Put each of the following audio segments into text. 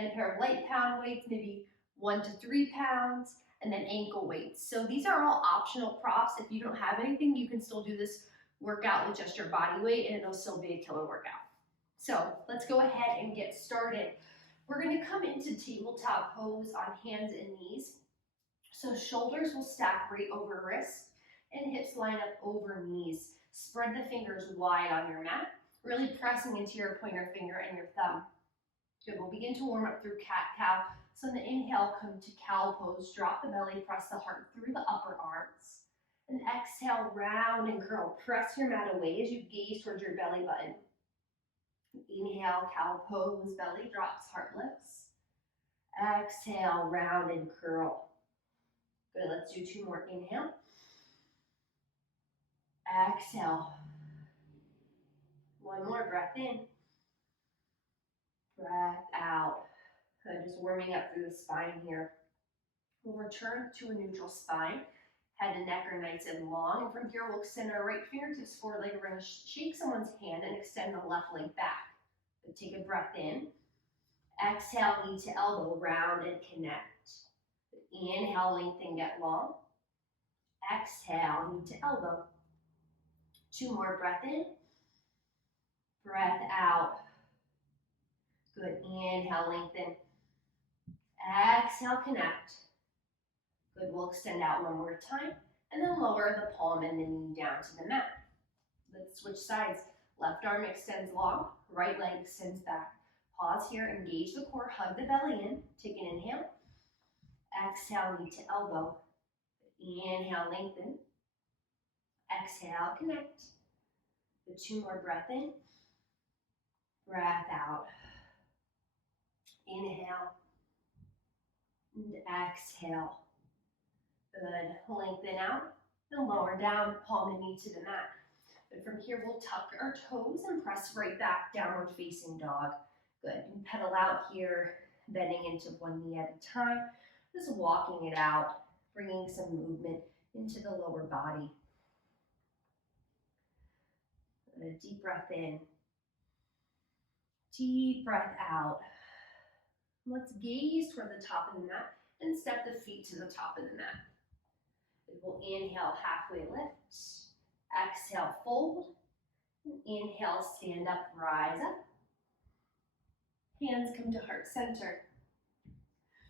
and a pair of light pound weights, maybe 1 to 3 pounds, and then ankle weights. So these are all optional props. If you don't have anything, you can still do this workout with just your body weight and it'll still be a killer workout. So let's go ahead and get started. We're going to come into tabletop pose on hands and knees. So shoulders will stack right over wrists and hips line up over knees. Spread the fingers wide on your mat, really pressing into your pointer finger and your thumb. Good, we'll begin to warm up through cat-cow. So on the inhale, come to cow pose, drop the belly, press the heart through the upper arms. And exhale, round and curl. Press your mat away as you gaze towards your belly button. Inhale, cow pose, belly drops, heart lifts. Exhale, round and curl. Good, let's do 2 more. Inhale. Exhale. 1 more, breath in. Breath out. Good, just warming up through the spine here. We'll return to a neutral spine. Head and neck are nice and long. And from here, we'll extend our right fingertips forward like we're going to shake someone's hand and extend the left leg back. Good, take a breath in. Exhale, knee to elbow, round and connect. Inhale, lengthen, get long. Exhale, knee to elbow. 2 more, breath in. Breath out. Good, inhale, lengthen. Exhale, connect. Good, we'll extend out 1 more time, and then lower the palm and the knee down to the mat. Let's switch sides. Left arm extends long, right leg extends back. Pause here, engage the core, hug the belly in. Take an inhale. Exhale, knee to elbow. Inhale, lengthen. Exhale, connect. The 2 more, breath in. Breath out. Inhale. And exhale. Good. Lengthen out and lower down, palm and knee to the mat. But from here, we'll tuck our toes and press right back, downward facing dog. Good. And pedal out here, bending into 1 knee at a time. Just walking it out, bringing some movement into the lower body. A deep breath in. Deep breath out. Let's gaze toward the top of the mat and step the feet to the top of the mat. We'll inhale, halfway lift. Exhale, fold. Inhale, stand up, rise up. Hands come to heart center.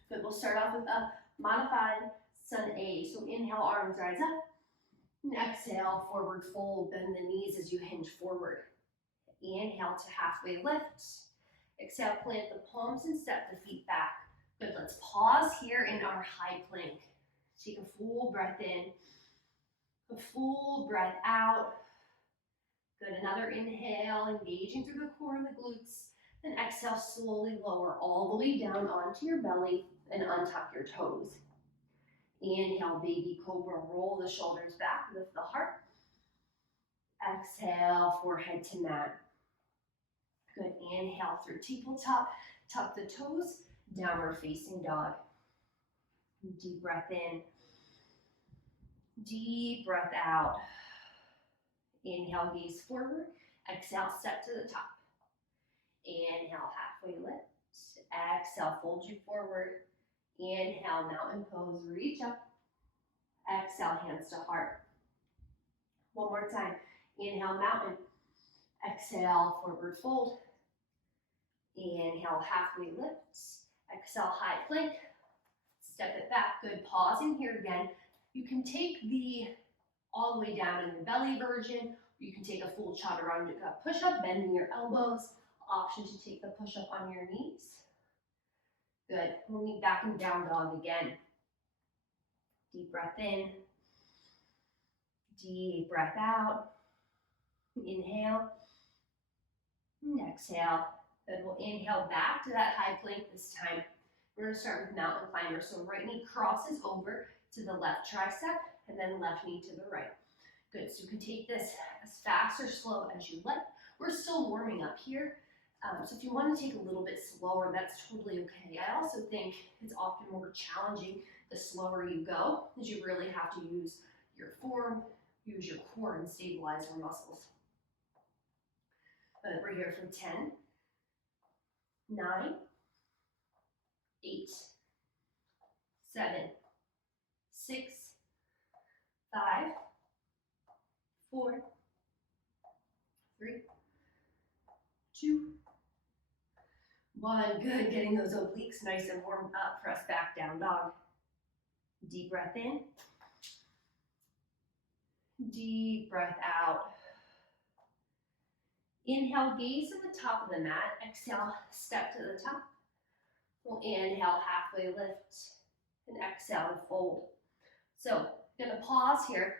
Good, we'll start off with a modified sun A. So inhale, arms rise up. And exhale, forward fold, bend the knees as you hinge forward. Inhale to halfway lift. Exhale, plant the palms and step the feet back. Good, let's pause here in our high plank. Take a full breath in, a full breath out. Good, another inhale, engaging through the core and the glutes. Then exhale, slowly lower all the way down onto your belly and untuck your toes. Inhale, baby cobra, roll the shoulders back, lift the heart. Exhale, forehead to mat. Good, inhale through tabletop, tuck the toes, downward facing dog. Deep breath in, deep breath out. Inhale, gaze forward. Exhale, step to the top. Inhale, halfway lift. Exhale, fold you forward. Inhale, mountain pose, reach up. Exhale, hands to heart. 1 more time. Inhale, mountain. Exhale, forward fold. Inhale, halfway lift. Exhale, high plank. Step it back. Good. Pausing here again. You can take the all the way down in your belly version. You can take a full chaturanga push-up, bending your elbows. Option to take the push-up on your knees. Good. We'll meet back in down dog again. Deep breath in. Deep breath out. Inhale. And exhale. Then we'll inhale back to that high plank this time. We're going to start with mountain climber. So right knee crosses over to the left tricep and then left knee to the right. Good. So you can take this as fast or slow as you like. We're still warming up here. So if you want to take a little bit slower, that's totally okay. I also think it's often more challenging the slower you go, because you really have to use your form, use your core, and stabilize your muscles. But we're here for 10, 9, 7, 6, 5, 4, 3, 2, 1. Good. Getting those obliques nice and warmed up. Press back, down dog. Deep breath in. Deep breath out. Inhale, gaze at the top of the mat. Exhale, step to the top. We'll inhale, halfway lift, and exhale to fold. So I'm gonna pause here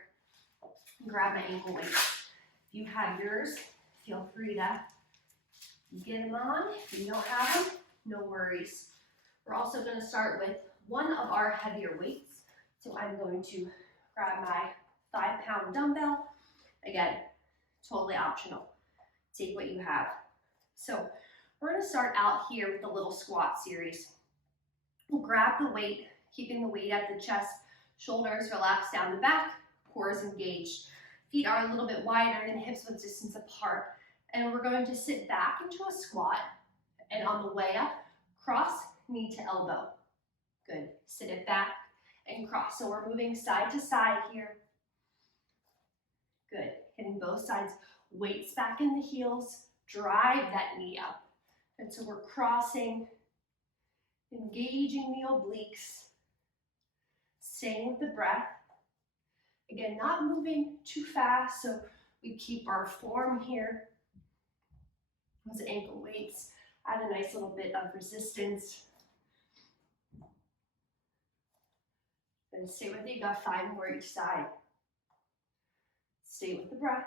and grab my ankle weights. If you have yours, feel free to get them on. If you don't have them, no worries. We're also gonna start with one of our heavier weights. So I'm going to grab my 5-pound dumbbell. Again, totally optional. Take what you have. So we're gonna start out here with the little squat series. We'll grab the weight, keeping the weight at the chest, shoulders relaxed down the back, core is engaged. Feet are a little bit wider and hips width distance apart. And we're going to sit back into a squat. And on the way up, cross knee to elbow. Good. Sit it back and cross. So we're moving side to side here. Good. Hitting both sides. Weights back in the heels. Drive that knee up. And so we're crossing, engaging the obliques. Staying with the breath. Again, not moving too fast, so we keep our form here. Those ankle weights add a nice little bit of resistance. And stay with it. You got 5 more each side. Stay with the breath.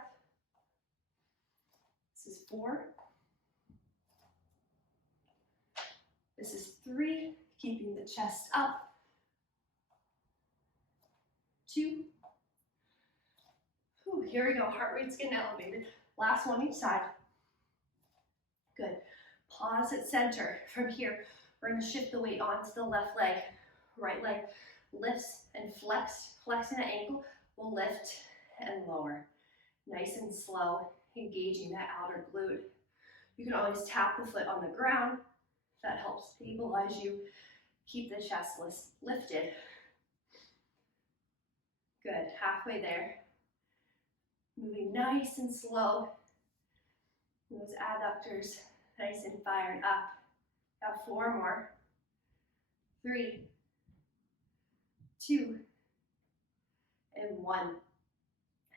This is 4. This is 3, keeping the chest up. 2. Whew, here we go. Heart rate's getting elevated. Last one each side. Good. Pause at center. From here, we're going to shift the weight onto the left leg. Right leg lifts and flex. Flexing the ankle. We'll lift and lower. Nice and slow, engaging that outer glute. You can always tap the foot on the ground. That helps stabilize you. Keep the chest lifted. Good. Halfway there. Moving nice and slow. Those adductors nice and fired up. Got 4 more. 3, 2, and 1.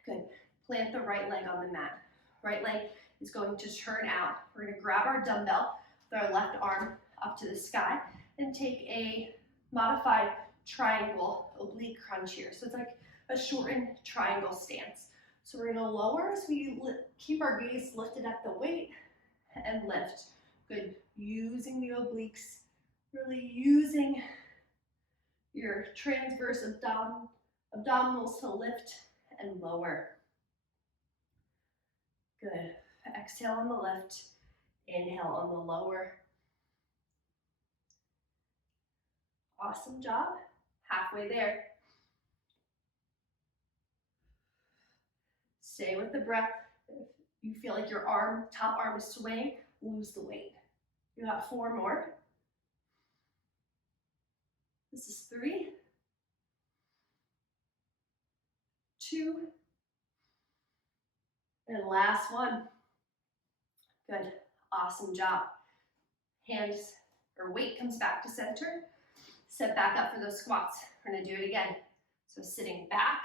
Good. Plant the right leg on the mat. Right leg is going to turn out. We're going to grab our dumbbell with our left arm up to the sky and take a modified triangle oblique crunch here. So it's like a shortened triangle stance. So we're going to lower as we keep our gaze lifted at the weight and lift. Good. Using the obliques, really using your transverse abdominals to lift and lower. Good. Exhale on the lift, inhale on the lower. Awesome job. Halfway there. Stay with the breath. If you feel like your top arm is swaying, lose the weight. You got 4 more. This is 3, 2, and last one. Good. Awesome job. Hands or weight comes back to center. Set back up for those squats. We're going to do it again. So sitting back,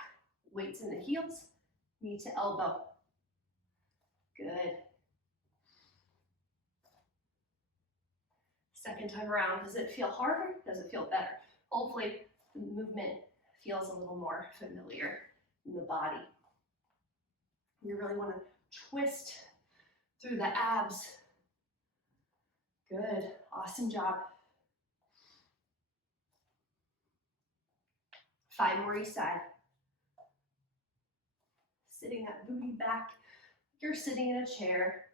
weights in the heels, knee to elbow. Good. Second time around, does it feel harder? Does it feel better? Hopefully the movement feels a little more familiar in the body. You really want to twist through the abs. Good. Awesome job. 5 more each side. Sitting that booty back. You're sitting in a chair.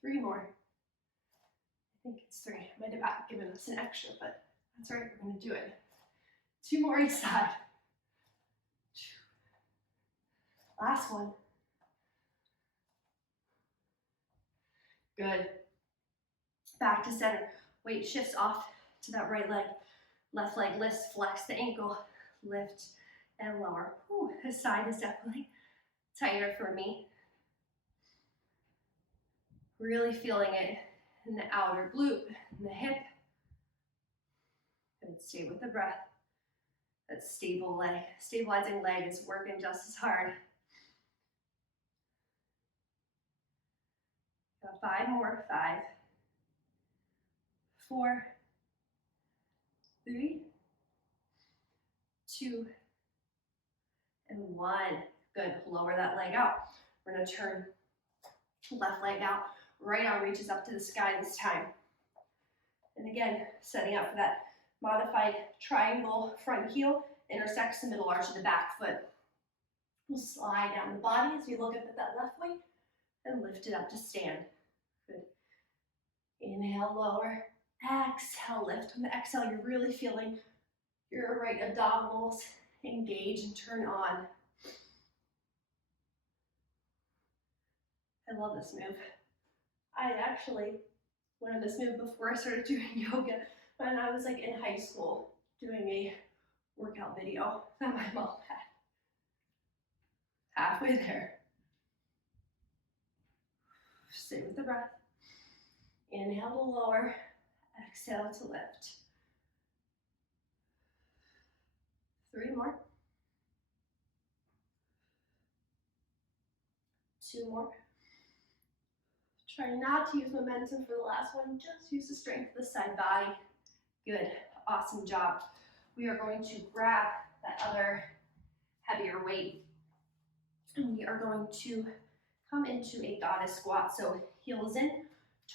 3 more. I think it's 3. I might have given us an extra, but that's all right. We're going to do it. 2 more each side. Last one. Good. Back to center. Weight shifts off to that right leg. Left leg lifts, flex the ankle, lift and lower. Whew, this side is definitely tighter for me. Really feeling it in the outer glute, in the hip. And stay with the breath. That stable leg, stabilizing leg is working just as hard. Got 5 more. 5, 4, 3, 2, and 1. Good. Lower that leg out. We're going to turn left leg out. Right arm reaches up to the sky this time. And again, setting up for that modified triangle front heel, intersects the middle arch of the back foot. We'll slide down the body as we look up at that left weight and lift it up to stand. Good. Inhale, lower. Exhale, lift. On the exhale, you're really feeling your right abdominals engage and turn on. I love this move. I actually learned this move before I started doing yoga when I was like in high school doing a workout video that my mom had. Halfway there. Stay with the breath. Inhale to lower, exhale to lift. 3 more. 2 more. Try not to use momentum for the last one, just use the strength of the side body. Good, awesome job. We are going to grab that other heavier weight and we are going to come into a goddess squat. So heels in,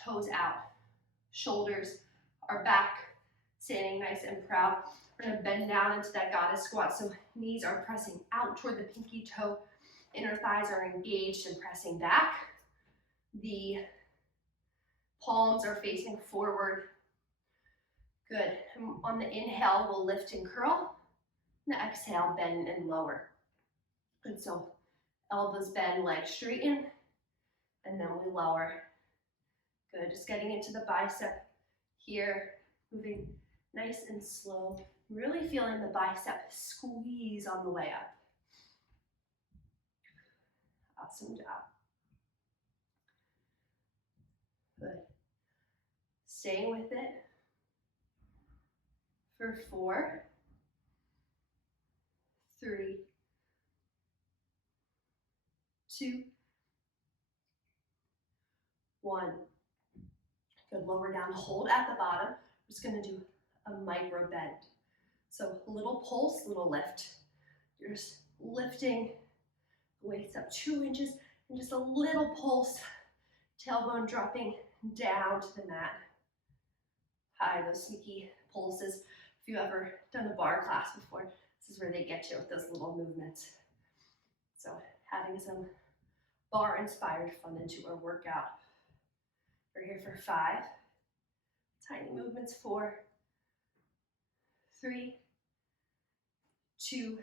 toes out, shoulders are back, standing nice and proud. We're gonna bend down into that goddess squat. So knees are pressing out toward the pinky toe, inner thighs are engaged and pressing back. The palms are facing forward. Good. And on the inhale, we'll lift and curl. And the exhale, bend and lower. And so elbows bend, legs straighten, and then we lower. Good. Just getting into the bicep here, moving nice and slow. Really feeling the bicep squeeze on the way up. Awesome job. Good. Staying with it for 4, 3, 2, 1. Good. Lower down, hold at the bottom. I'm just going to do a micro bend. So a little pulse, little lift. You're just lifting the weights up 2 inches and just a little pulse, tailbone dropping down to the mat. Hi, those sneaky pulses. If you've ever done a barre class before, this is where they get you with those little movements. So having some barre-inspired fun into our workout. We're here for 5. Tiny movements. 4, 3, 2,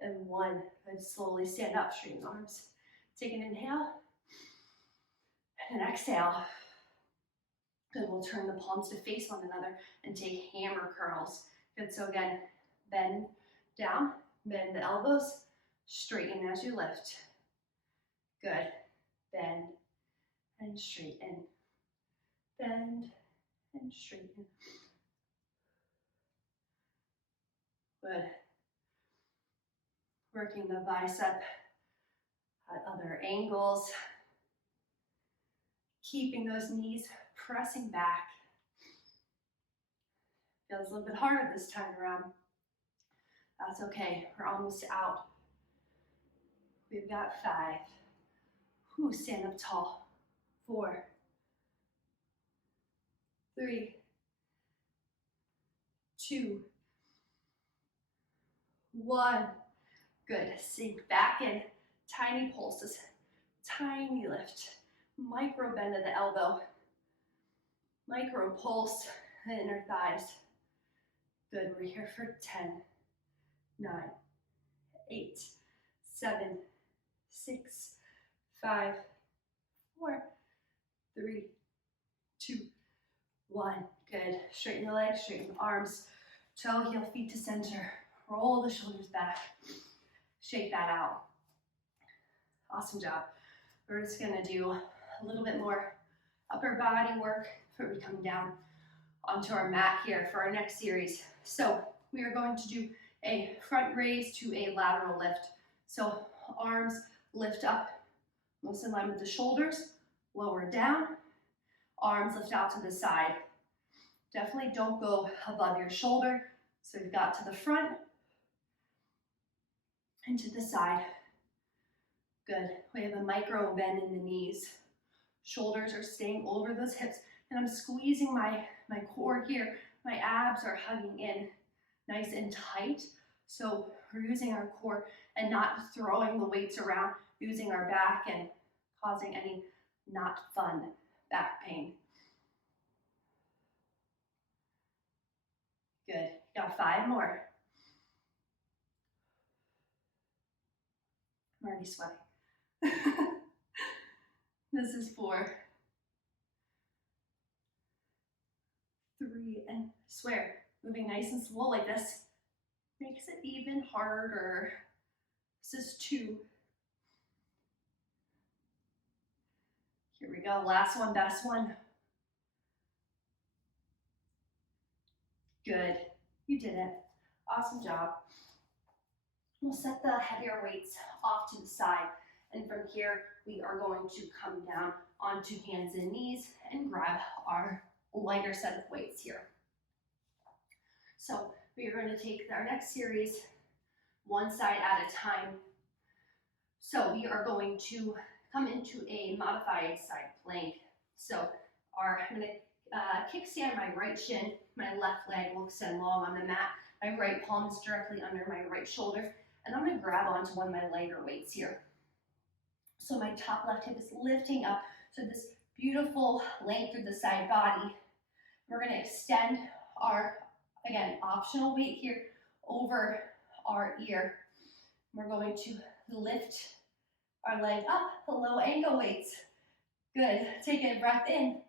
and 1. And slowly stand up, straighten arms. Take an inhale and an exhale. Good, we'll turn the palms to face one another and take hammer curls. Good, so again, bend down, bend the elbows, straighten as you lift. Good, bend and straighten. Bend and straighten. Good. Working the bicep at other angles. Keeping those knees pressing back. Feels a little bit harder this time around. That's okay, we're almost out. We've got 5. Whew, stand up tall. 4, 3, 2, 1. Good, sink back in. Tiny pulses, tiny lift. Micro bend of the elbow. Micro pulse, the inner thighs. Good, we're here for 10, 9, 8, 7, 6, 5, 4, 3, 2, 1. Good. Straighten the legs, straighten the arms. Toe, heel, feet to center. Roll the shoulders back. Shake that out. Awesome job. We're just gonna do a little bit more upper body work before we come down onto our mat here for our next series. So we are going to do a front raise to a lateral lift. So arms lift up, most in line with the shoulders, lower down, arms lift out to the side. Definitely don't go above your shoulder. So we've got to the front and to the side. Good. We have a micro bend in the knees. Shoulders are staying over those hips, and I'm squeezing my core here. My abs are hugging in nice and tight. So we're using our core and not throwing the weights around, using our back and causing any not fun back pain. Good. Got 5 more. I'm already sweating. This is for 3, and I swear, moving nice and slow like this makes it even harder. This is 2. Here we go, last one, best one. Good, you did it. Awesome job. We'll set the heavier weights off to the side, and from here we are going to come down onto hands and knees and grab our lighter set of weights here. So we are going to take our next series one side at a time. So we are going to come into a modified side plank. So I'm going to kickstand my right shin, my left leg will extend long on the mat, my right palm is directly under my right shoulder, and I'm going to grab onto one of my lighter weights here. So my top left hip is lifting up, so this beautiful length through the side body. We're going to extend our, again, optional weight here over our ear. We're going to lift our leg up, the low ankle weights. Good. Take a breath in.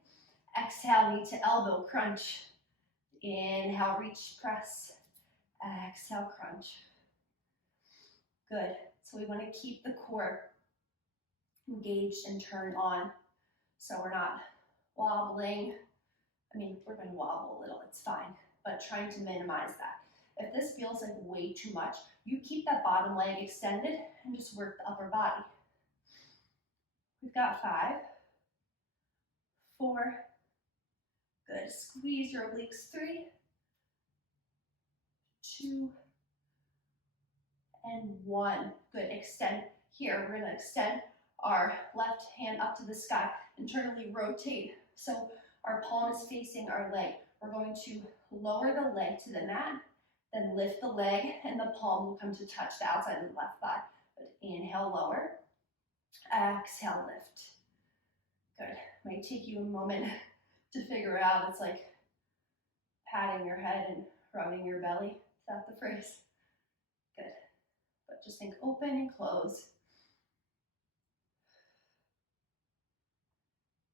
Exhale, knee to elbow, crunch. Inhale, reach, press. Exhale, crunch. Good. So we want to keep the core engaged and turned on, so we're not wobbling. I mean, we're going to wobble a little, it's fine, but trying to minimize that. If this feels like way too much, you keep that bottom leg extended and just work the upper body. We've got 5, 4, good. Squeeze your obliques. 3, 2, and 1. Good. Extend here. We're going to extend our left hand up to the sky, internally rotate. So our palm is facing our leg. We're going to lower the leg to the mat, then lift the leg, and the palm will come to touch the outside of the left thigh. But inhale, lower. Exhale, lift. Good. Might take you a moment to figure out. It's like patting your head and rubbing your belly. Is that the phrase? Good. But just think open and close.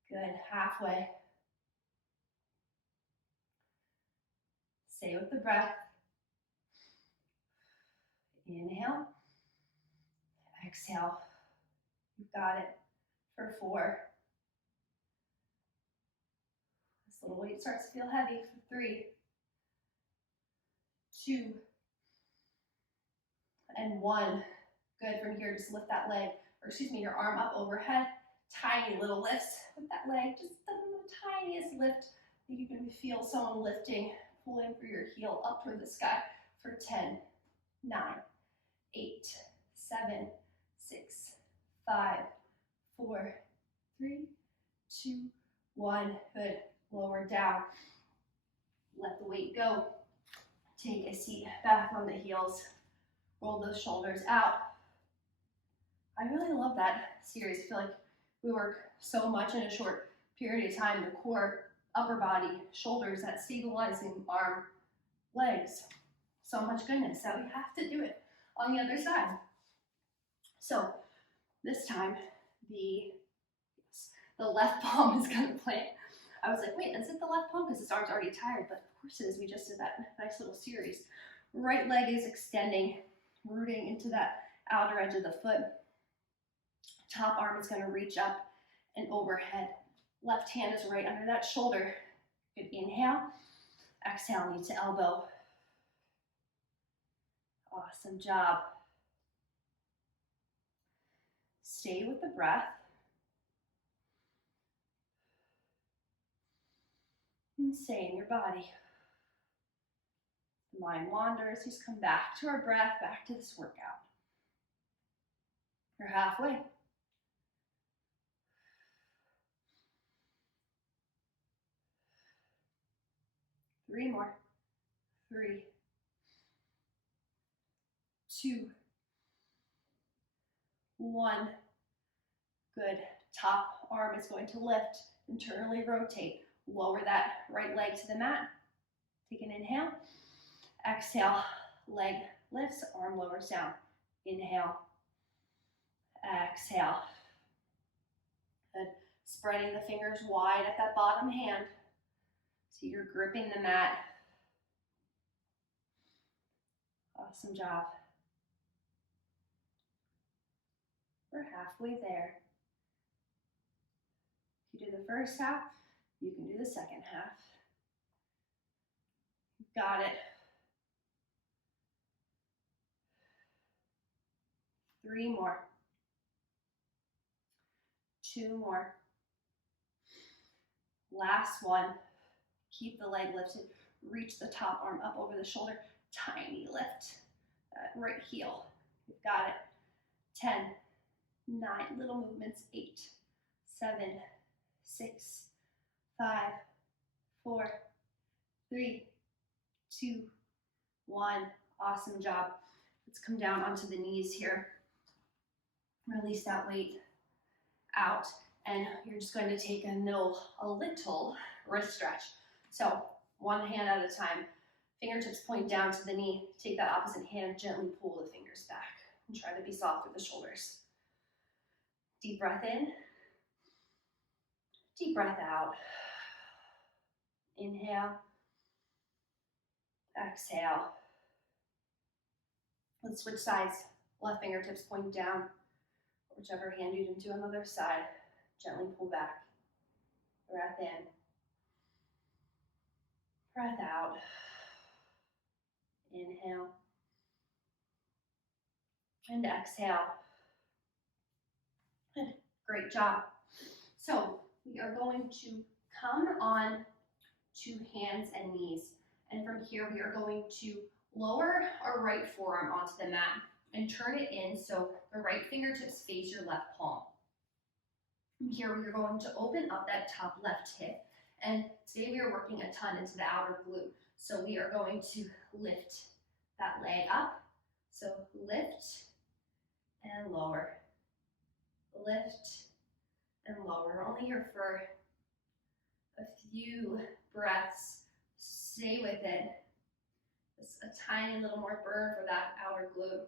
Good. Halfway. Stay with the breath. Inhale. Exhale. You've got it for 4. This little weight starts to feel heavy for 3, 2, and 1. Good. From here, just lift that leg, or excuse me, your arm up overhead. Tiny little lifts with that leg, just the tiniest lift. You can feel someone lifting, pulling through your heel up toward the sky for 10, 9, 8, 7, 6, 5, 4, 3, 2, 1. Good. Lower down. Let the weight go. Take a seat back on the heels. Roll those shoulders out. I really love that series. I feel like we work so much in a short period of time. The core, upper body, shoulders, that stabilizing arm, legs. So much goodness that we have to do it on the other side. So this time, the the left palm is gonna plant. I was like, wait, is it the left palm? Because this arm's already tired, but of course it is. We just did that nice little series. Right leg is extending, rooting into that outer edge of the foot. Top arm is gonna reach up and overhead. Left hand is right under that shoulder. Good inhale. Exhale, knee to elbow. Awesome job. Stay with the breath. And stay in your body. The mind wanders. Just come back to our breath, back to this workout. You're halfway. Three more. 3, 2, 1. Good. Top arm is going to lift, internally rotate. Lower that right leg to the mat. Take an inhale. Exhale, leg lifts, arm lowers down. Inhale. Exhale. Good. Spreading the fingers wide at that bottom hand. So you're gripping the mat. Awesome job. We're halfway there. If you do the first half, you can do the second half. Got it. 3 more. 2 more. Last one. Keep the leg lifted. Reach the top arm up over the shoulder. Tiny lift. That right heel. You've got it. 10, 9, little movements. 8, 7, 6, 5, 4, 3, 2, 1. Awesome job. Let's come down onto the knees here. Release that weight out. And you're just going to take a little wrist stretch. So one hand at a time. Fingertips point down to the knee. Take that opposite hand, gently pull the fingers back. And try to be soft with the shoulders. Deep breath in. Deep breath out. Inhale. Exhale. Let's switch sides. Left fingertips point down. Whichever hand you didn't do on the other side. Gently pull back. Breath in. Breath out. Inhale. And exhale. Good. Great job. So we are going to come on to hands and knees. And from here, we are going to lower our right forearm onto the mat and turn it in so the right fingertips face your left palm. From here, we are going to open up that top left hip. And today we are working a ton into the outer glute. So we are going to lift that leg up. So lift and lower. Lift and lower. We're only here for a few breaths. Stay with it. Just a tiny little more burn for that outer glute.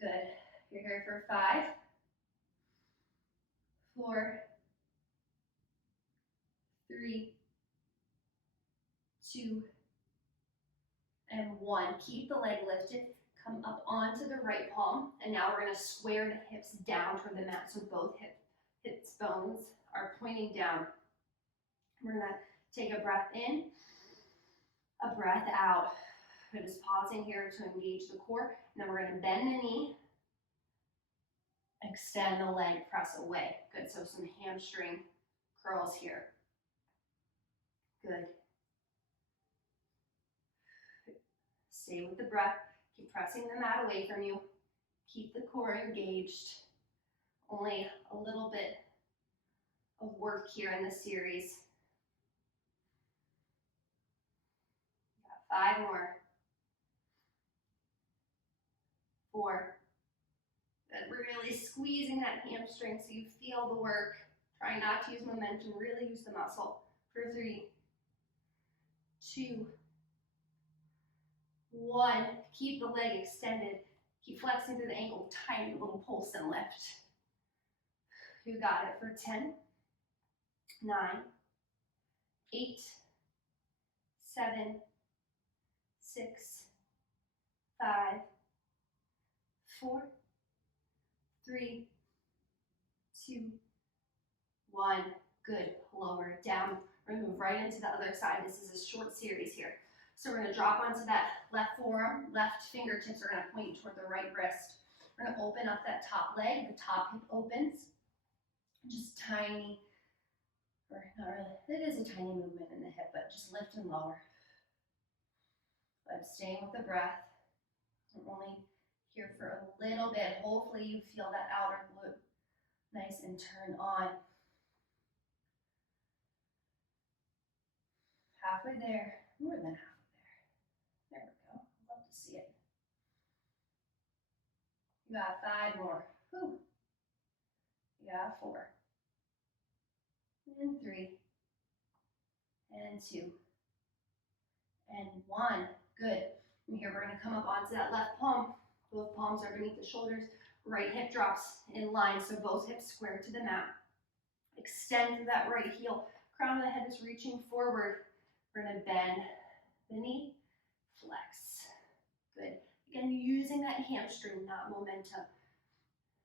Good. You're here for 5, 4, 3, 2, and 1. Keep the leg lifted. Come up onto the right palm. And now we're going to square the hips down toward the mat. So both hips bones are pointing down. We're going to take a breath in, a breath out. We're just pausing here to engage the core. And then we're going to bend the knee. Extend the leg, press away. Good, so some hamstring curls here. Good. Stay with the breath. Keep pressing the mat away from you. Keep the core engaged. Only a little bit of work here in this series. Got 5 more. 4. Good. Really squeezing that hamstring so you feel the work. Try not to use momentum, really use the muscle. For 3, 2, 1. Keep the leg extended. Keep flexing through the ankle. Tiny little pulse and lift. You got it for 10, 9, 8, 7, 6, 5, 4, 3, 2, 1. Good. Lower it down. We're going to move right into the other side. This is a short series here. So we're going to drop onto that left forearm. Left fingertips are going to point toward the right wrist. We're going to open up that top leg. The top hip opens. Just tiny, or not really, it is a tiny movement in the hip, but just lift and lower. I'm staying with the breath. I'm only here for a little bit. Hopefully you feel that outer glute nice and turn on. Halfway there, more than halfway there. There we go. Love to see it. You got 5 more. Whew. You got 4. And 3. And 2. And 1. Good. From here, we're going to come up onto that left palm. Both palms are beneath the shoulders. Right hip drops in line, so both hips square to the mat. Extend through that right heel. Crown of the head is reaching forward. We're going to bend the knee, flex. Good. Again, using that hamstring, not momentum.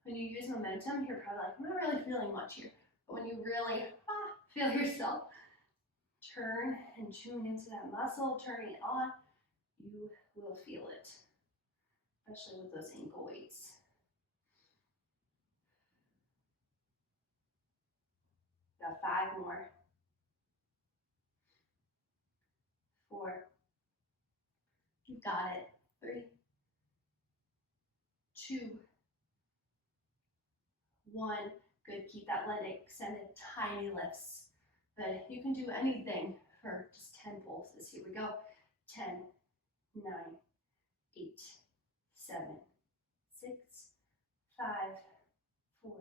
When you use momentum, you're probably like, I'm not really feeling much here. But when you really feel yourself, turn and tune into that muscle, turning it on, you will feel it, especially with those ankle weights. Got 5 more. 4. You got it. 3, 2, 1. Good. Keep that leg extended. Tiny lifts. Good. You can do anything for just 10 pulses. Here we go. 10, 9, 8, 7, 6, 5, 4,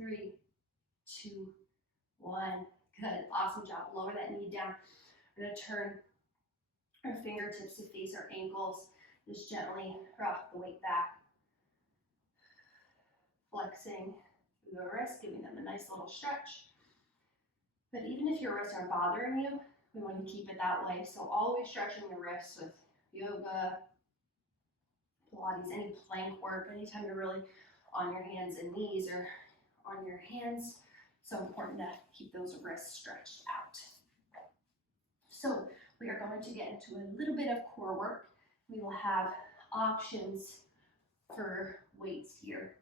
3, 2, 1. Good. Awesome job. Lower that knee down. We're going to turn our fingertips to face our ankles. Just gently rock the weight back. Flexing through the wrist, giving them a nice little stretch. But even if your wrists are bothering you, we want to keep it that way. So always stretching the wrists with yoga, Pilates, any plank work, anytime you're really on your hands and knees or on your hands. So important to keep those wrists stretched out. So we are going to get into a little bit of core work. We will have options for weights here.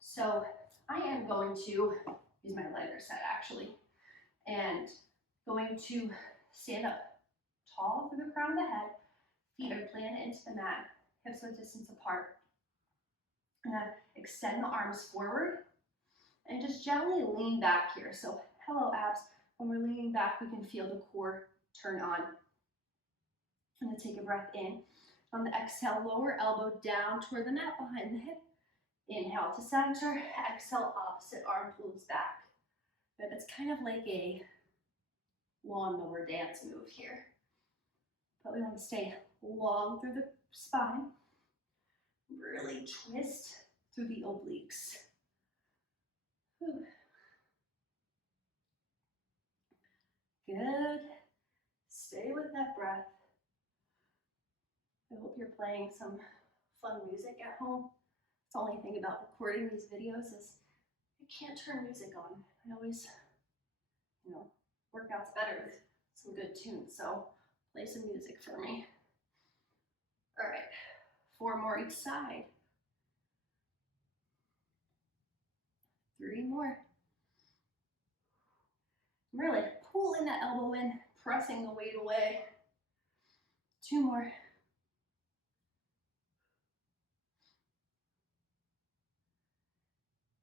So I am going to use my lighter set actually, and going to stand up tall through the crown of the head, feet are planted into the mat, hips a distance apart. And then extend the arms forward and just gently lean back here. So hello abs, when we're leaning back, we can feel the core turn on. I'm gonna take a breath in. On the exhale, lower elbow down toward the mat behind the hip. Inhale to center, exhale, opposite arm pulls back. But it's kind of like a lawnmower dance move here. But we want to stay long through the spine. Really twist through the obliques. Whew. Good. Stay with that breath. I hope you're playing some fun music at home. The only thing about recording these videos is I can't turn music on. I always, workouts better with some good tunes. So play some music for me. All right, 4 more each side. 3 more. Really pulling that elbow in, pressing the weight away. 2 more.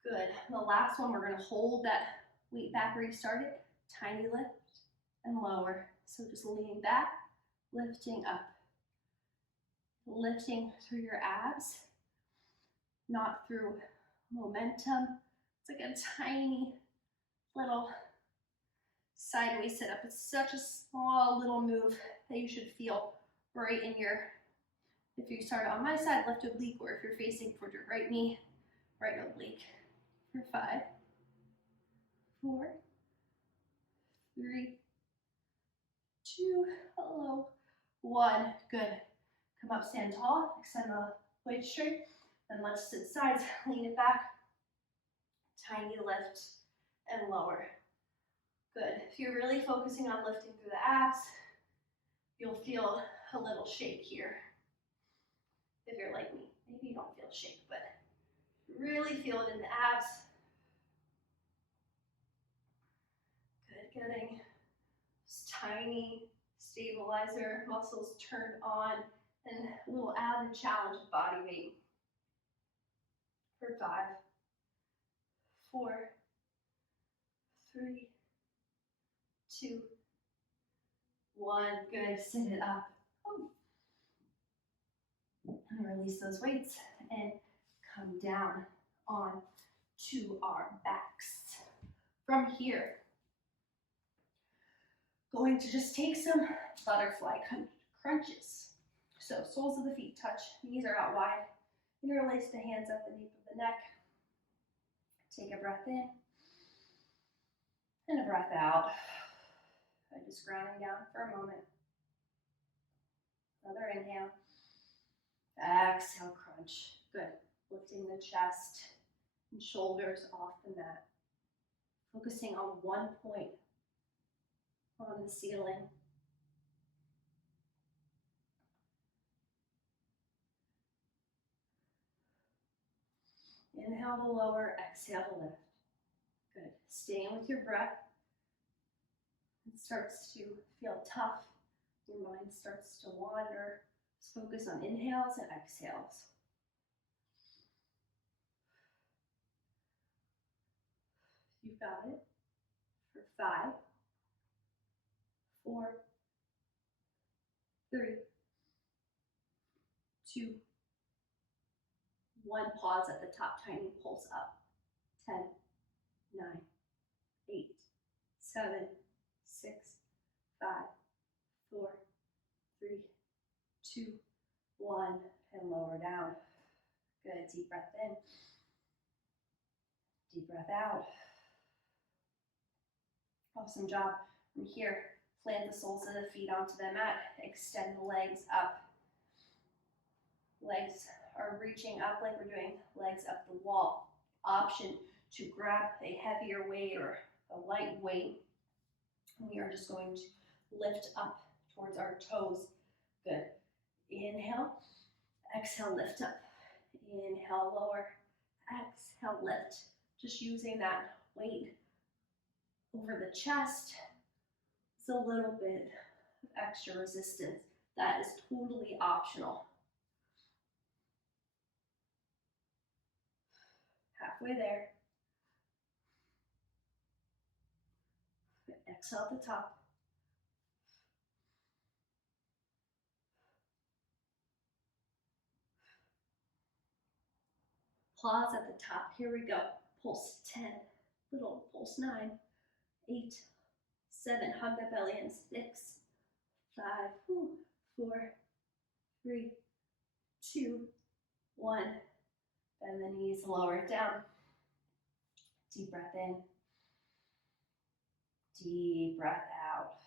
Good. The last one, we're going to hold that weight back where you started. Tiny lift and lower. So just leaning back, lifting up. Lifting through your abs, not through momentum. It's like a tiny little sideways sit up. It's such a small little move that you should feel right in your, if you start on my side, left oblique, or if you're facing toward your right knee, right oblique. For 5, 4, 3, 2, hello, 1. Good. Come up, stand tall, extend the legs straight, then let's sit sides, lean it back, tiny lift, and lower. Good. If you're really focusing on lifting through the abs, you'll feel a little shake here. If you're like me, maybe you don't feel shake, but really feel it in the abs. Good, getting this tiny stabilizer muscles turned on, and a little added challenge of body weight. For 5, 4, 3, 2, 1. Good. Sit it up. And release those weights and come down on to our backs. From here, going to just take some butterfly crunches. So soles of the feet touch, knees are out wide. Interlace the hands up the nape of the neck. Take a breath in and a breath out. Just grounding down for a moment. Another inhale. Exhale, crunch. Good. Lifting the chest and shoulders off the mat. Focusing on one point on the ceiling. Inhale to lower, exhale to lift. Good. Staying with your breath. It starts to feel tough. Your mind starts to wander. Just focus on inhales and exhales. You've got it. For 5, 4, 3, 2, 1. Pause at the top, tiny pulse up. 10, 9, 8, 7, 6, 5, 4, 3, 2, 1, and lower down. Good. Deep breath in. Deep breath out. Awesome job. From here, plant the soles of the feet onto the mat. Extend the legs up. Legs are reaching up like we're doing legs up the wall. Option to grab a heavier weight or a light weight. We are just going to lift up towards our toes. Good. Inhale. Exhale, lift up. Inhale, lower. Exhale, lift. Just using that weight over the chest. It's a little bit of extra resistance. That is totally optional. Halfway there. Exhale at the top. Pause at the top. Here we go. Pulse 10. Little pulse 9, 8, 7. Hug the belly in 6, 5, 4, 3, 2, 1. Bend the knees, lower it down. Deep breath in. Deep breath out.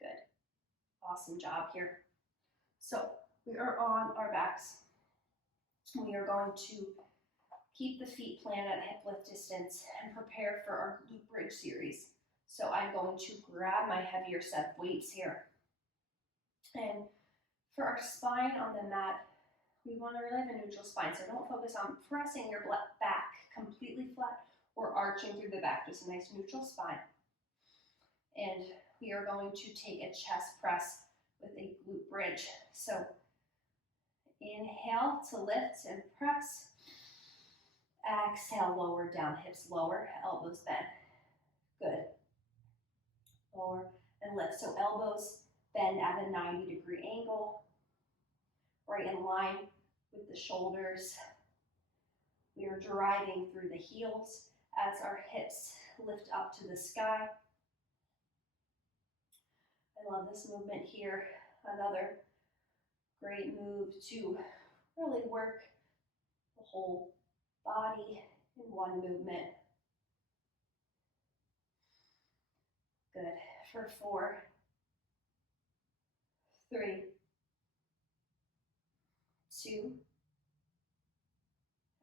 Good. Awesome job here. So we are on our backs. We are going to keep the feet planted at hip width distance and prepare for our glute bridge series. So I'm going to grab my heavier set of weights here. And for our spine on the mat, we want to really have a neutral spine. So don't focus on pressing your back completely flat or arching through the back. Just a nice neutral spine. And we are going to take a chest press with a glute bridge. So inhale to lift and press. Exhale, lower down, hips lower, elbows bend. Good. Lower and lift. So elbows bend at a 90-degree angle, right in line with the shoulders. We are driving through the heels as our hips lift up to the sky. I love this movement here. Another great move to really work the whole body in one movement. Good. For 4, 3, 2,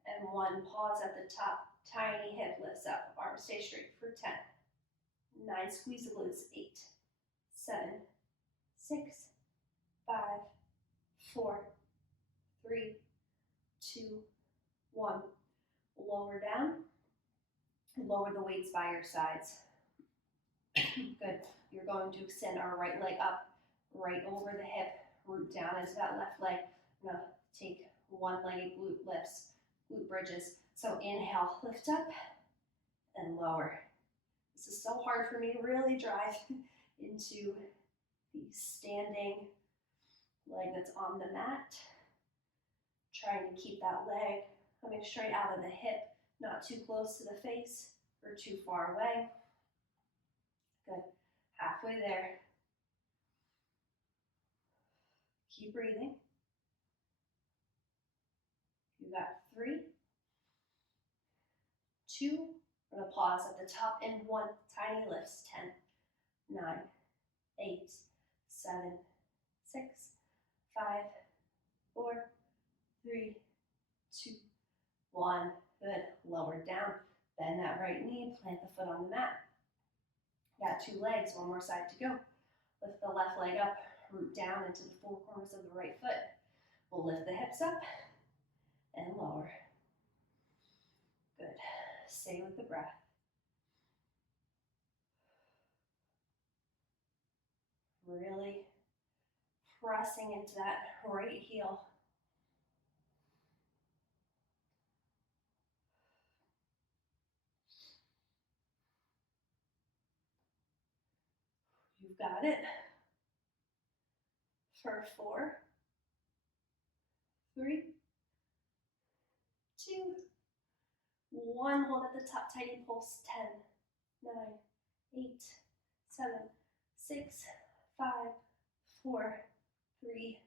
and 1. Pause at the top. Tiny hip lifts up. Arms stay straight for 10. 9. Squeeze the glutes. 8, 7, 6, 5, 4, 3, 2, 1. Lower down. Lower the weights by your sides. Good. You're going to extend our right leg up, right over the hip, root down into that left leg. I'm going to take one-legged glute lifts, glute bridges. So inhale, lift up, and lower. This is so hard for me to really drive into the standing leg that's on the mat. Trying to keep that leg coming straight out of the hip, not too close to the face or too far away. Good. Halfway there. Keep breathing. You got 3, 2. We're going to pause at the top and 1. Tiny lifts. 10, 9, 8, 7, 6, 5, 4, 3, 2, 1. Good. Lower down. Bend that right knee. Plant the foot on the mat. Got 2 legs. One more side to go. Lift the left leg up. Root down into the 4 corners of the right foot. We'll lift the hips up and lower. Good. Stay with the breath. Really pressing into that right heel. You've got it. For 4, 3, 2, 1. Hold at the top, tighten pulse. 10, 9, 8, 7, 6, 5, 4, 3,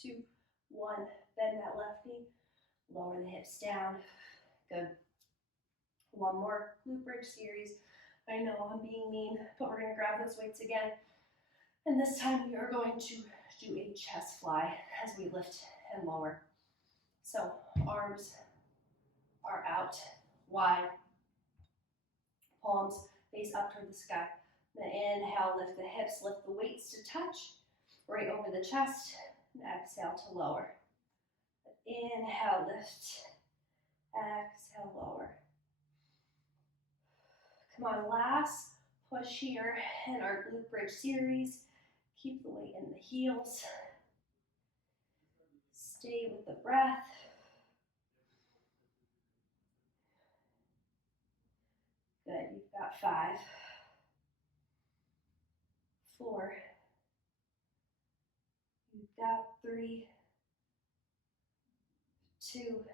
2, 1. Bend that left knee. Lower the hips down. Good. One more glute bridge series. I know I'm being mean, but we're going to grab those weights again. And this time we are going to do a chest fly as we lift and lower. So arms are out wide, palms face up toward the sky. Then inhale, lift the hips, lift the weights to touch, right over the chest, and exhale to lower. Inhale, lift, exhale, lower. Come on, last push here in our glute bridge series. Keep the weight in the heels. Stay with the breath. Good, you've got 5, 4, you've got 3, 2,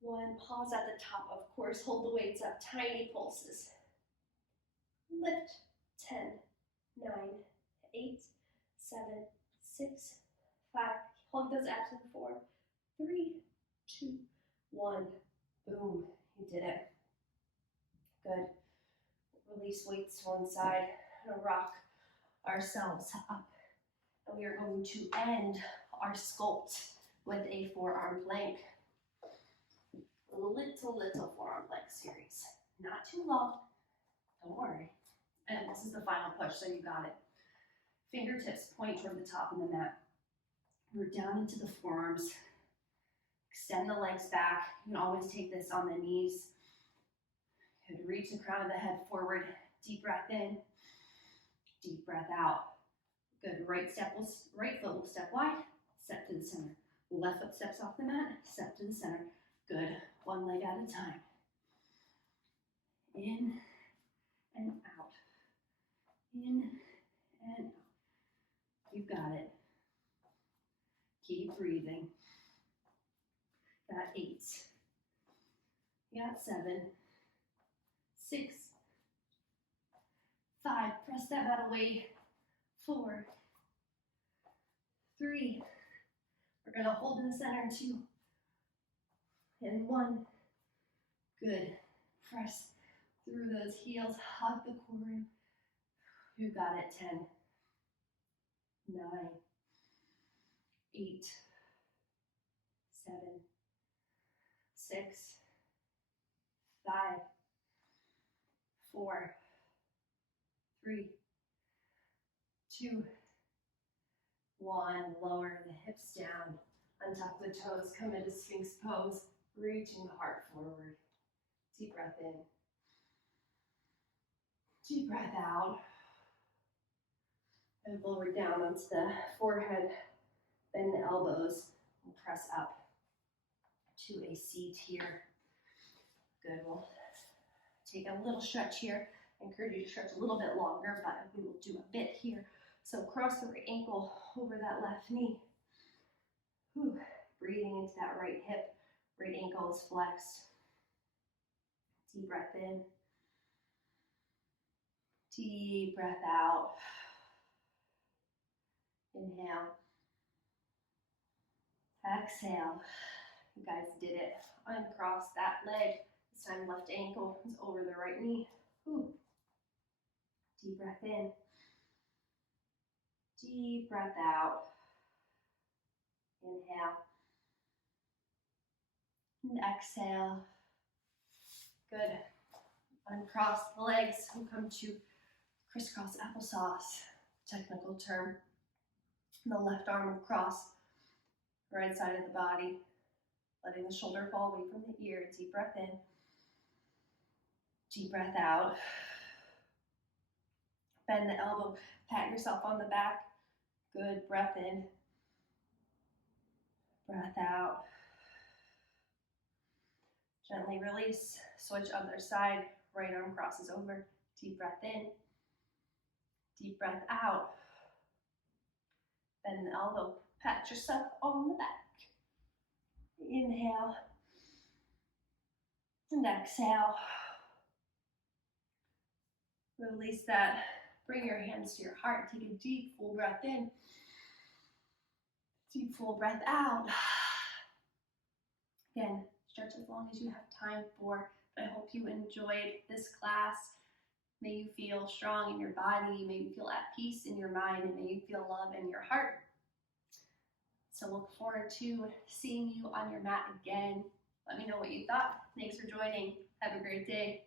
1. Pause at the top, of course, hold the weights up, tiny pulses. Lift, 10, 9, 8, 7, 6, 5. Hold those abs in 4, 3, 2, 1. Boom, you did it. Good. Release weights to one side and rock ourselves up. And we are going to end our sculpt with a forearm plank. A little forearm plank series. Not too long, don't worry. And this is the final push, so you got it. Fingertips point toward the top of the mat. Root down into the forearms. Extend the legs back. You can always take this on the knees. You could reach the crown of the head forward. Deep breath in. Deep breath out. Good. Right foot will step wide. Step to the center. Left foot steps off the mat. Step to the center. Good. One leg at a time. In and out. In and out. You've got it. Keep breathing. Got 8. You got 7. 6. 5. Press that mat away. 4. 3. We're going to hold in the center. 2. And 1. Good. Press through those heels, hug the core in. You got it. 10, 9, 8, 7, 6, 5, 4, 3, 2, 1. Lower the hips down. Untuck the toes. Come into Sphinx pose. Reaching the heart forward. Deep breath in. Deep breath out. And lower down onto the forehead. Bend the elbows and press up to a seat here. Good. We'll take a little stretch here. I encourage you to stretch a little bit longer, but we will do a bit here. So cross the right ankle over that left knee. Whew. Breathing into that right hip. Right ankle is flexed. Deep breath in. Deep breath out. Inhale. Exhale. You guys did it. Uncross that leg. This time left ankle is over the right knee. Whew. Deep breath in. Deep breath out. Inhale. And exhale. Good. Uncross the legs. We'll come to crisscross applesauce, technical term. The left arm will cross, right side of the body, letting the shoulder fall away from the ear. Deep breath in. Deep breath out. Bend the elbow, pat yourself on the back. Good. Breath in. Breath out. Gently release. Switch other side. Right arm crosses over. Deep breath in. Deep breath out. Bend the elbow. Pat yourself on the back. Inhale. And exhale. Release that. Bring your hands to your heart. Take a deep, full breath in. Deep, full breath out. Again, stretch as long as you have time for. But I hope you enjoyed this class. May you feel strong in your body. May you feel at peace in your mind. And may you feel love in your heart. So look forward to seeing you on your mat again. Let me know what you thought. Thanks for joining. Have a great day.